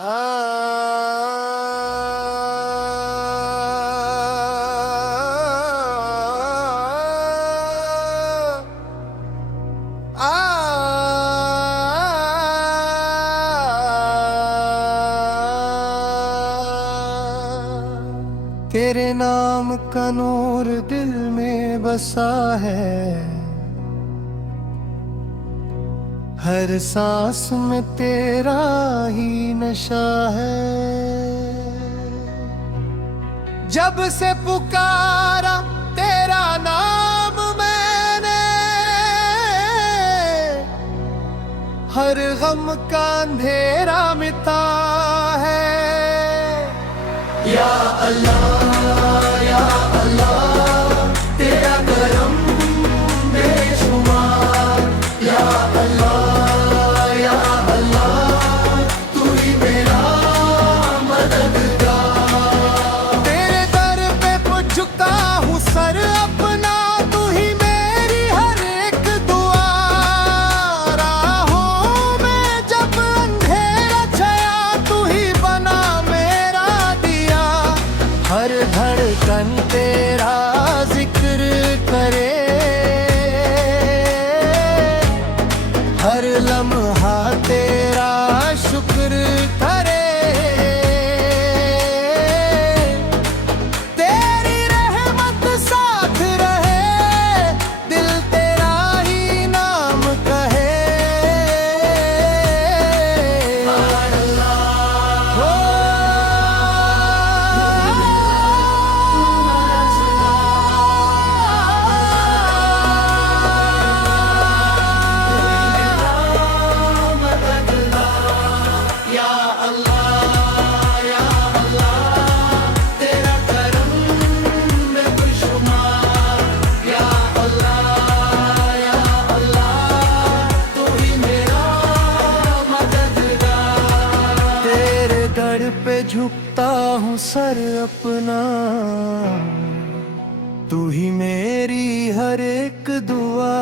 तेरे नाम का नूर दिल में बसा है, हर सांस में तेरा ही नशा है। जब से पुकारा तेरा नाम मैंने, हर गम का अंधेरा मिटा है। या अल्लाह या अल्लाह, तेरा करम बेशुमार। या अल्लाह या अल्लाह, तू ही मेरा मददगार। तेरे दर पे झुका हूँ सर अपना, तू ही मेरी हर एक दुआ। राहों में जब अंधेरा छाया, तू ही बना मेरा दिया। हर धड़कन तेरा जिक्र करे, हर लम्हा तेरा शुक्र करे। तेरी रहमत साथ रहे, दिल तेरा ही नाम कहे। दर पे झुकता हूँ सर अपना, तू ही मेरी हर एक दुआ।